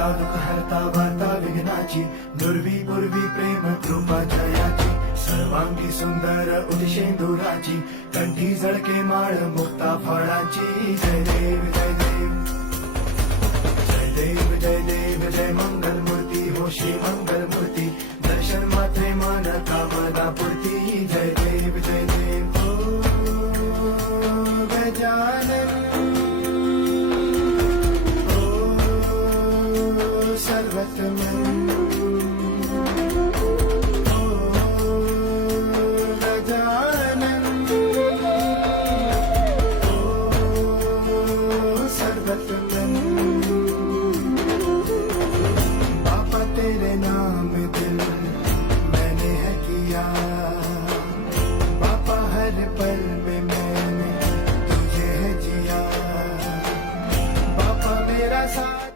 करता दुःख हरता वार्ता विघ्नाची. दुर्वी पूर्वी प्रेम कृपा जयाची सर्वांगी सुंदर उदिशेंदुराची कंठी जळके माळ मुक्ता फळाची. जय देव जय देव. जय देव जय देव, जय मंगल मूर्ती हो श्री मंगल मूर्ती दर्शन मात्रे मन कामना पूर्ती. जय देव जय देव. ओ, गजानन. पापा तेरे नाम दिल मैंने है किया पापा हर पल मैंने तुझे जिया पापा मेरा साथ